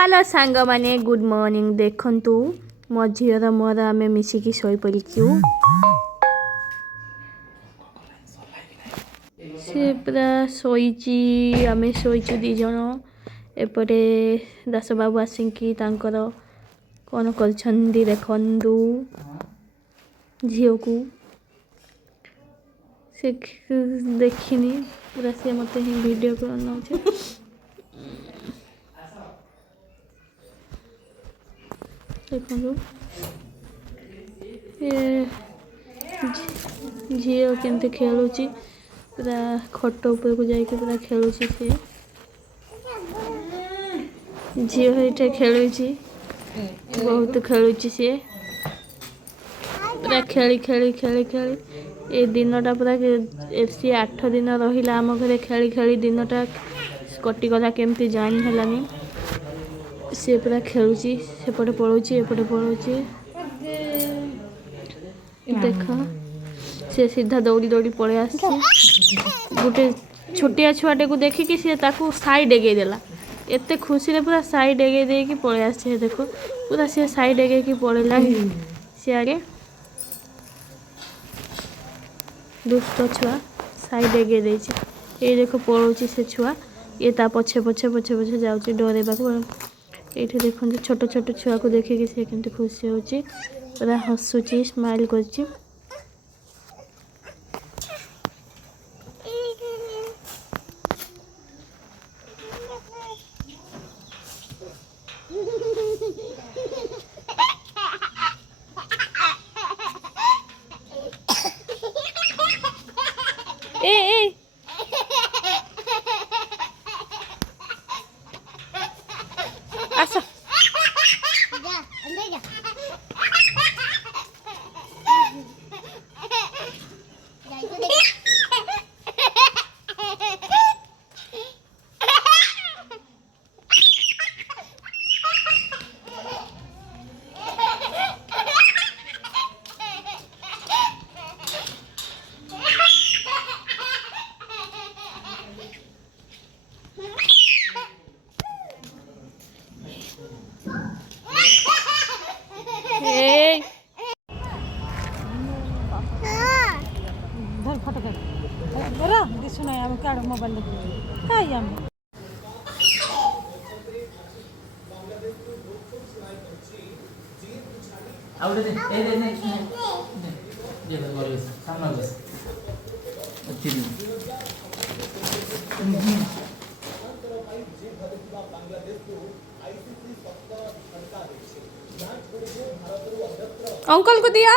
Hello सांग माने good morning देखंतु मो झीर मोर आम मिसिकी शोई पड़ीचु से पूरा शोची आम शोचु दिज एपटे दास बाबू आसिकी तांकर कौन कर देखु झील को से देखनी पूरा से मत ही वीडियो बनाऊे देखो झील केमती खेलुची पूरा खट उपर को जाके पूरा खेलुची से झील ये खेलुची बहुत खेलुची सी पूरा खेली खेली खेली खेली ये दिनटा पूरा सी 8 दिन रहा आम घर खेली खेली दिनटा कटिगला केमती जानी है सी पूरा खेलुची सेपटे पलाउची एपटे पलाउची देख सी सीधा दौड़ी दौड़ी पलि आस गोटे छोटिया छुआटे को देखिकी सी ताकू साइड एगेई देला एते खुशी रे पूरा साइड एगेई देकी पलि आसे देखो पूरा सी साइड एगेई पलैला सियाड़े दुष्ट छुआ साइड एगे देछि ये देखो पड़ोची से छुआ ये ता पछे पछे पछे पछे जाउची डरेबा को एठी देखो छोट छोट छुआ को देखिकी से केमती खुशी होची पूरा हसुची स्माइल करची ए ए आसा जा अंदर जा फोटो कर दिसु ना आम काड़ मोबाइल देख काई आम आउट दे ए दे दे बस सामने बस अच्छी अंकल को दिया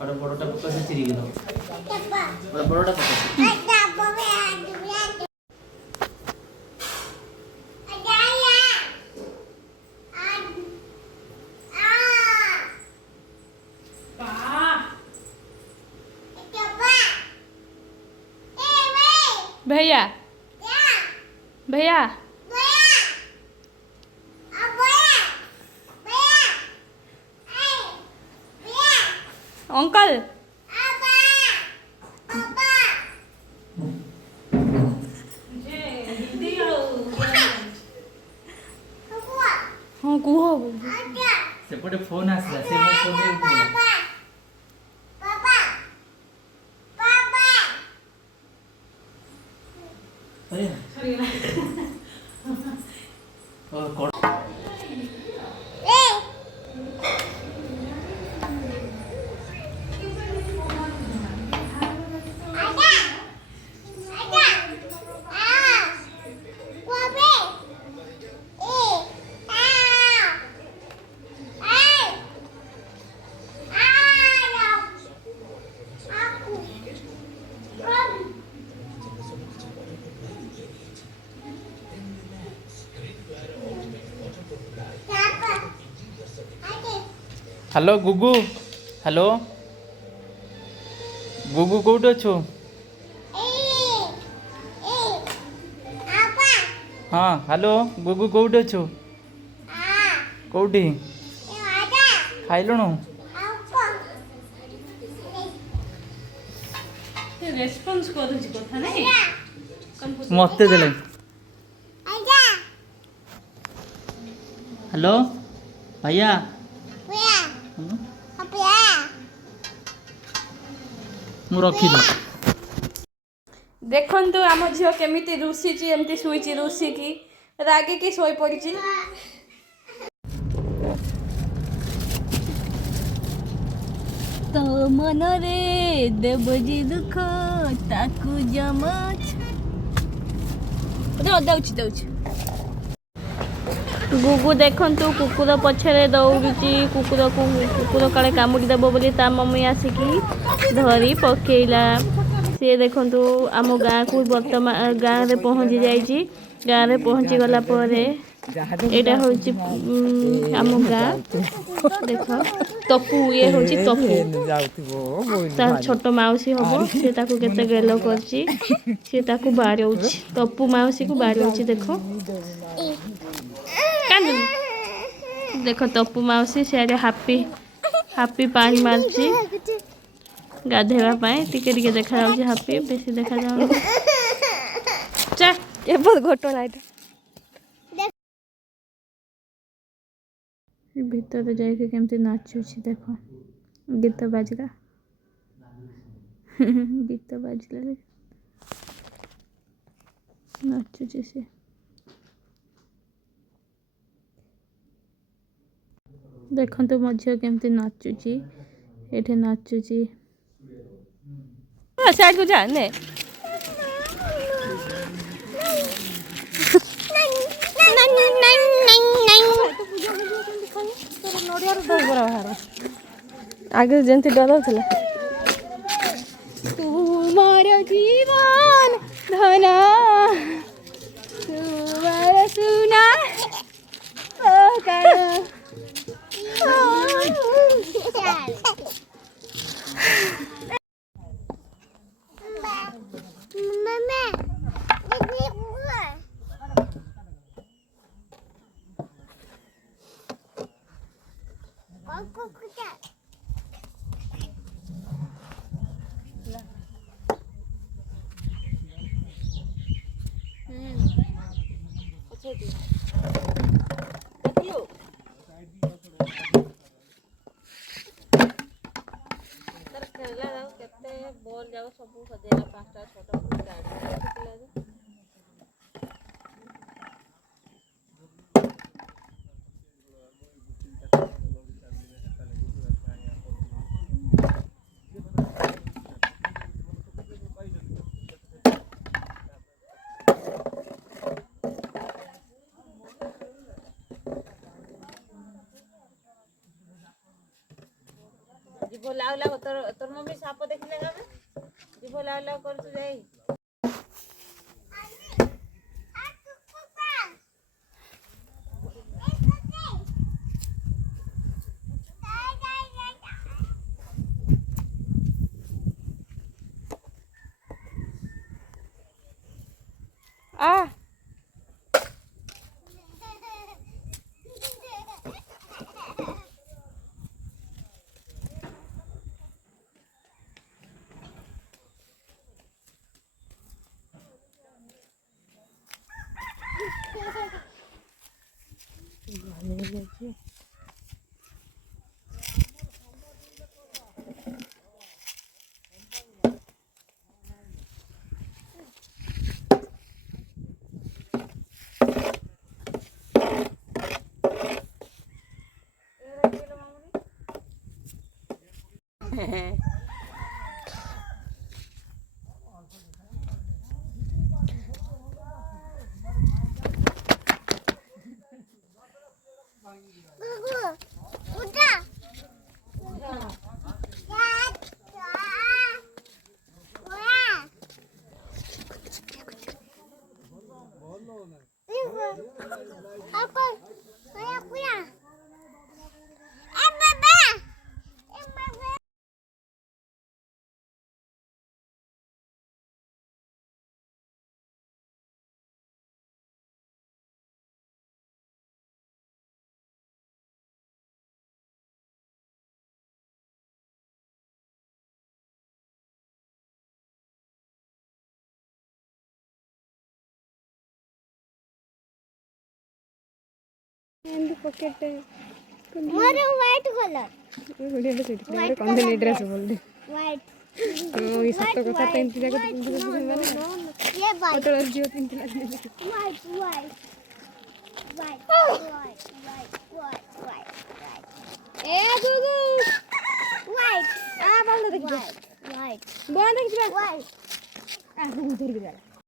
और बड़ोटा पक्का से चिरी गेलो और बड़ोटा पक्का भैया भैया अंकल हाँ कुह सेपटे फोन आसला से मो फोन दे उठेला अरे और हेलो गुगु हेलो गुगु कोउठ अछु हाँ हेलो गुगु कोउठ अछु कोउठी ଖାଇଲୁଣୁ? ରେସ୍ପନ୍ସ କରୁଛି କଥା ନାଇଁ ମତେ ଦେଲେ। ହ୍ୟାଲୋ ଭାଇया ମୁଁ ରଖିଦେ। ଦେଖନ୍ତୁ ଆମ ଝିଅ କେମିତି ରୁଷିଛି, ଏମିତି ଶୋଇଛି ରୁଷିକି ରାଗିକି ଶୋଇପଡ଼ିଛି। ତ ମନରେ ଦେବଜି ଦୁଃଖ ତାକୁ ଜମା ଦଉଛି। ଗୁଗୁ ଦେଖନ୍ତୁ କୁକୁର ପଛରେ ଦୌଡୁଛି, କୁକୁର କାଳେ କାମୁଡ଼ି ଦେବ ବୋଲି ତା ମମି ଆସିକି ଧରି ପକେଇଲା। ସିଏ ଦେଖନ୍ତୁ ଆମ ଗାଁକୁ ବର୍ତ୍ତମାନ ଗାଁରେ ପହଞ୍ଚି ଯାଇଛି। ଗାଁରେ ପହଞ୍ଚିଗଲା ପରେ ଏଇଟା ହେଉଛି ଆମ ଗାଁ। ଦେଖ ତପୁ, ଇଏ ହେଉଛି ତପୁ, ତା ଛୋଟ ମାଉସୀ ହବ। ସେ ତାକୁ କେତେ ଗେଲ କରିଛି, ସେ ତାକୁ ବାଡ଼ଉଛି, ତପୁ ମାଉସୀକୁ ବାଡ଼ଉଛି। ଦେଖ ଦେଖ ତପୁ ମାଉସୀ ସିଆଡ଼େ ହାପି ପାଣି ମାରୁଛି ଗାଧୋଇବା ପାଇଁ। ଟିକେ ଦେଖାଯାଉଛି ହାପି, ବେଶୀ ଦେଖାଯାଉନି। ଘଟଣା ଏଇଟା ଭିତରେ ଯାଇକି କେମିତି ନାଚୁଛି ଦେଖ। ଗୀତ ବାଜିଲା ନାଚୁଛି ସେ। ଦେଖନ୍ତୁ ମୋ ଝିଅ କେମିତି ନାଚୁଛି, ଏଠି ନାଚୁଛି। ସାଇଡକୁ ଯା ନେ। ଆଗରେ ଯେମିତି ଡରଉଥିଲା। ତୁମର ଜୀବନ ଧନ ତୁମର ସୁନା କେତେ ବଲ୍ ଯାକ ସବୁ ସଜେଇଲା, 5ଟା 6ଟା ଗାଡ଼ି। जीभ लाउ लाउ तोर मम्मी साप देखिले गाबे जीभ लाउ लाउ करछु जाई। आ ଏମିତି ପକେଟ ମୋର white color. ଓଡ଼ିଆଟା ସେଇଠି ଆରେ କନ୍ଦେଲି ଡ୍ରେସ୍ ବୋଲଦେ White. ହଁ ଏଇ ସତ କଥା ତ ଏମିତି ଯାକ ପିନ୍ଧିଲେ ମାନେ ये white. ପତଳା ଝିଅ ପିନ୍ଧିଲା White. White. White. White. White. White. White. ଏ ଗୁଗୁ White. ଆ ଭଲ ଦେଖି White. White. ବନ୍ଦ ଦେଖି ଯିବା White. ଆ ଗୁଗୁ ଧରିକି ଯା